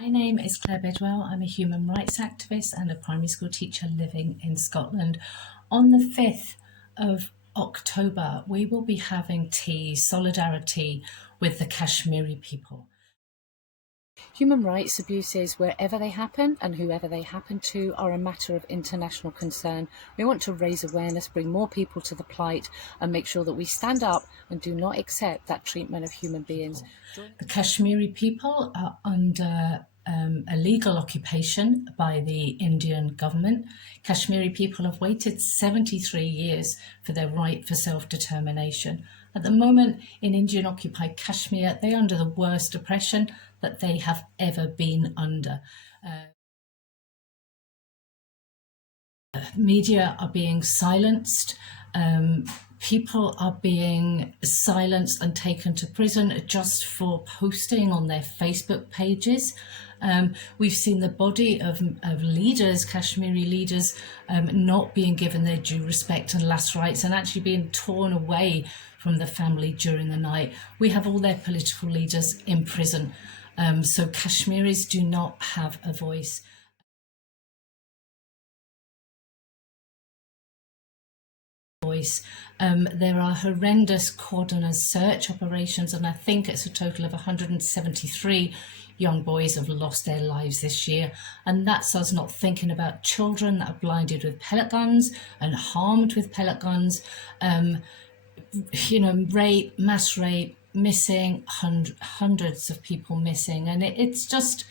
My name is Claire Bidwell. I'm a human rights activist and a primary school teacher living in Scotland. On the 5th of October, we will be having tea, solidarity with the Kashmiri people. Human rights abuses, wherever they happen and whoever they happen to, are a matter of international concern. We want to raise awareness, bring more people to the plight, and make sure that we stand up and do not accept that treatment of human beings. The Kashmiri people are under a legal occupation by the Indian government. Kashmiri people have waited 73 years for their right for self-determination. At the moment, in Indian-occupied Kashmir, they're under the worst oppression that they have ever been under. Media are being silenced. People are being silenced and taken to prison just for posting on their Facebook pages. We've seen the body of leaders, Kashmiri leaders, not being given their due respect and last rites and actually being torn away from the family during the night. We have all their political leaders in prison. So Kashmiris do not have a voice. There are horrendous cordoners search operations, and I think it's a total of 173 young boys have lost their lives this year, and that's us not thinking about children that are blinded with pellet guns and harmed with pellet guns. Rape, mass rape, missing, hundreds of people missing, and it's just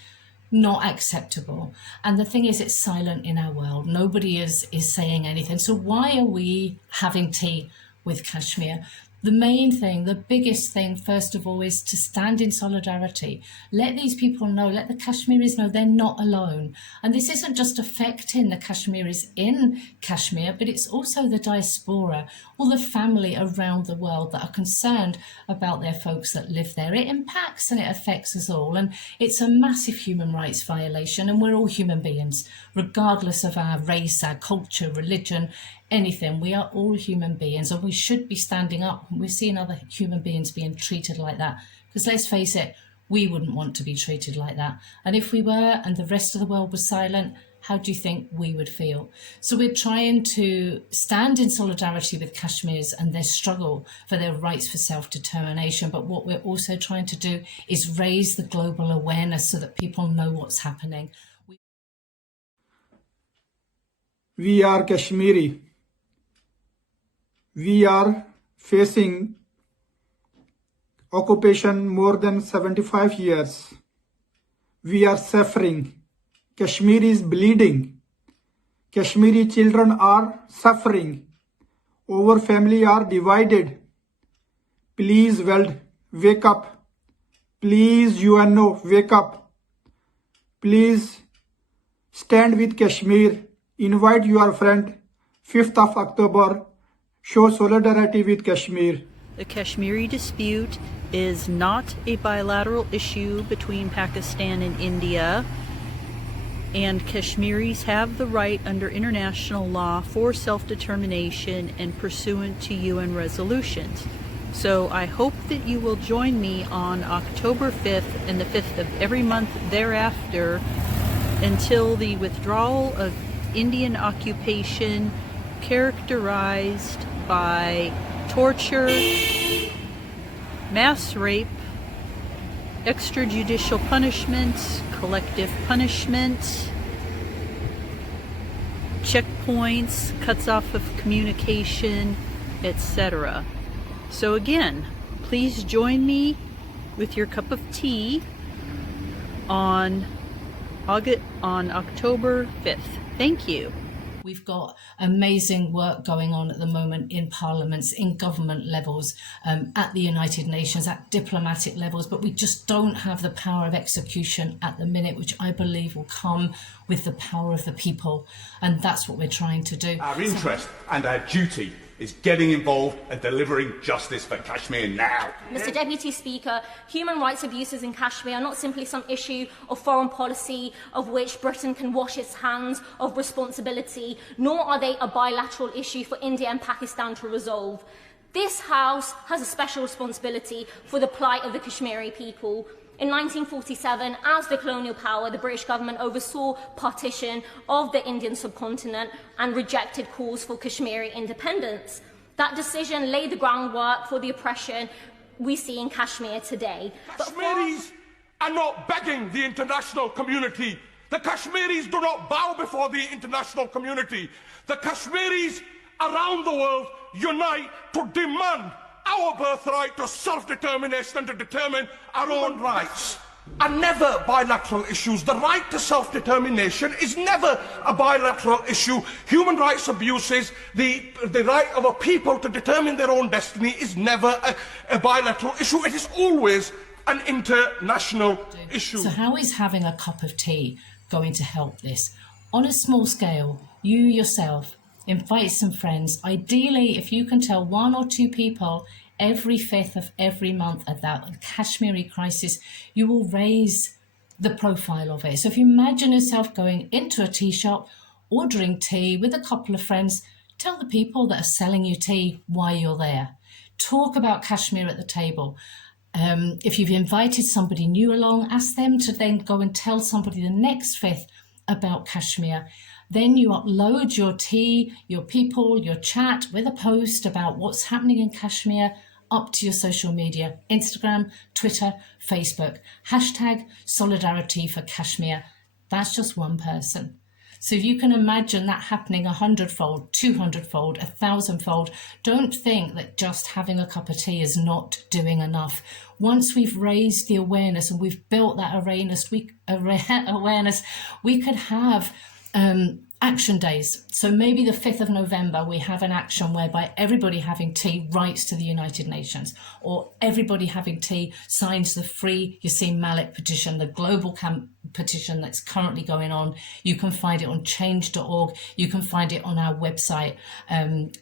not acceptable. And the thing is, it's silent in our world. Nobody is saying anything. So why are we having tea with Kashmir? The main thing, the biggest thing, first of all, is to stand in solidarity. Let these people know, let the Kashmiris know they're not alone. And this isn't just affecting the Kashmiris in Kashmir, but it's also the diaspora, all the family around the world that are concerned about their folks that live there. It impacts and it affects us all. And it's a massive human rights violation. And we're all human beings, regardless of our race, our culture, religion, anything. We are all human beings, and we should be standing up. We're seeing other human beings being treated like that, because let's face it, we wouldn't want to be treated like that. And if we were and the rest of the world was silent, how do you think we would feel? So we're trying to stand in solidarity with Kashmiris and their struggle for their rights for self-determination. But what we're also trying to do is raise the global awareness so that people know what's happening. We are Kashmiri. We are facing occupation more than 75 years. We are suffering. Kashmir is bleeding. Kashmiri children are suffering. Our family are divided. Please, world, wake up. Please, UNO, wake up. Please, stand with Kashmir. Invite your friend. 5th of October. Show solidarity with Kashmir. The Kashmiri dispute is not a bilateral issue between Pakistan and India, and Kashmiris have the right under international law for self-determination and pursuant to UN resolutions. So I hope that you will join me on October 5th and the 5th of every month thereafter until the withdrawal of Indian occupation characterized by torture, mass rape, extrajudicial punishment, collective punishment, checkpoints, cuts off of communication, etc. So again, please join me with your cup of tea on October 5th. Thank you. We've got amazing work going on at the moment in parliaments, in government levels, at the United Nations, at diplomatic levels, but we just don't have the power of execution at the minute, which I believe will come with the power of the people. And that's what we're trying to do. Our interest and our duty is getting involved and delivering justice for Kashmir now. Mr Deputy Speaker, human rights abuses in Kashmir are not simply some issue of foreign policy of which Britain can wash its hands of responsibility, nor are they a bilateral issue for India and Pakistan to resolve. This House has a special responsibility for the plight of the Kashmiri people. In 1947, as the colonial power, the British government oversaw partition of the Indian subcontinent and rejected calls for Kashmiri independence. That decision laid the groundwork for the oppression we see in Kashmir today. Kashmiris are not begging the international community. The Kashmiris do not bow before the international community. The Kashmiris around the world unite to demand our birthright to self-determination and to determine our own rights. Are never bilateral issues. The right to self-determination is never a bilateral issue. Human rights abuses, the right of a people to determine their own destiny is never a bilateral issue. It is always an international issue. So how is having a cup of tea going to help this? On a small scale, you yourself invite some friends. Ideally, if you can tell 1 or 2 people every 5th of every month about the Kashmiri crisis, you will raise the profile of it. So if you imagine yourself going into a tea shop, ordering tea with a couple of friends, tell the people that are selling you tea why you're there. Talk about Kashmir at the table. If you've invited somebody new along, ask them to then go and tell somebody the next 5th about Kashmir. Then you upload your tea, your people, your chat with a post about what's happening in Kashmir up to your social media, Instagram, Twitter, Facebook. Hashtag solidarity for Kashmir. That's just one person. So if you can imagine that happening 100-fold, 200-fold, 1,000-fold, don't think that just having a cup of tea is not doing enough. Once we've raised the awareness and we've built that awareness, we could have action days. So maybe the 5th of November, we have an action whereby everybody having tea writes to the United Nations, or everybody having tea signs the Free Yassin Malik petition, the global petition that's currently going on. You can find it on change.org. You can find it on our website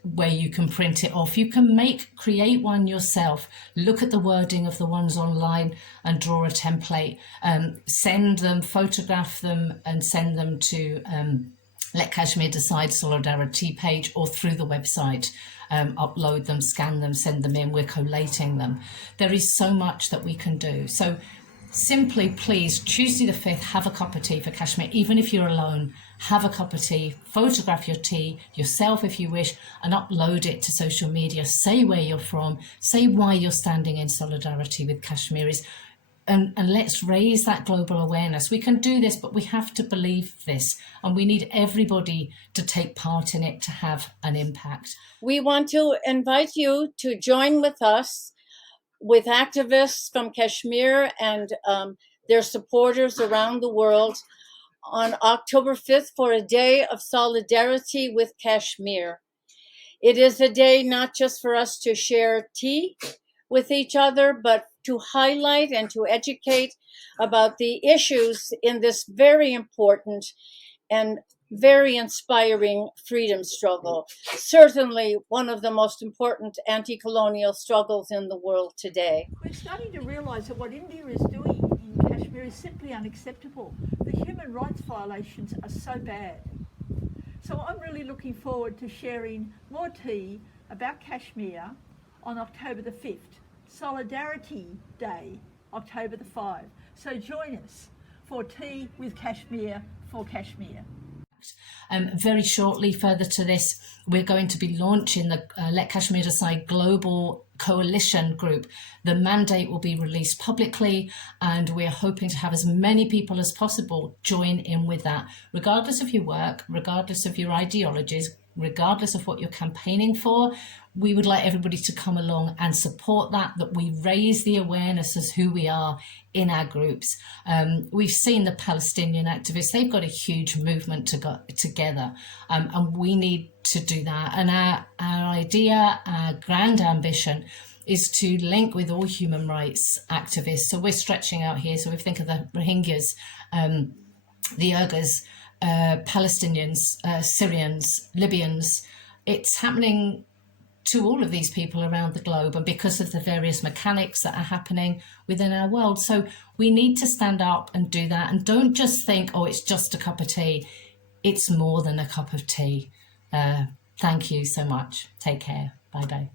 where you can print it off. You can create one yourself. Look at the wording of the ones online and draw a template. Send them, photograph them and send them to Let Kashmir Decide Solidarity page or through the website. Upload them, scan them, send them in. We're collating them. There is so much that we can do. So simply, please, Tuesday the 5th, have a cup of tea for Kashmir. Even if you're alone, have a cup of tea, photograph your tea yourself if you wish, and upload it to social media. Say where you're from, say why you're standing in solidarity with Kashmiris. And let's raise that global awareness. We can do this, but we have to believe this. And we need everybody to take part in it to have an impact. We want to invite you to join with us, with activists from Kashmir and their supporters around the world on October 5th for a day of solidarity with Kashmir. It is a day not just for us to share tea with each other, but to highlight and to educate about the issues in this very important and very inspiring freedom struggle. Certainly one of the most important anti-colonial struggles in the world today. We're starting to realise that what India is doing in Kashmir is simply unacceptable. The human rights violations are so bad. So I'm really looking forward to sharing more tea about Kashmir on October the 5th. Solidarity Day, October the 5th. So join us for tea with Kashmir for Kashmir. Very shortly, further to this, we're going to be launching the Let Kashmir Decide Global Coalition Group. The mandate will be released publicly, and we're hoping to have as many people as possible join in with that, regardless of your work, regardless of your ideologies, regardless of what you're campaigning for. We would like everybody to come along and support that we raise the awareness as who we are in our groups. We've seen the Palestinian activists, they've got a huge movement to go together, and we need to do that. And our idea, our grand ambition is to link with all human rights activists. So we're stretching out here. So we think of the Rohingyas, the Uyghurs, Palestinians, Syrians, Libyans. It's happening to all of these people around the globe, and because of the various mechanics that are happening within our world. So we need to stand up and do that, and don't just think, oh, it's just a cup of tea. It's more than a cup of tea. Thank you so much. Take care. Bye-bye.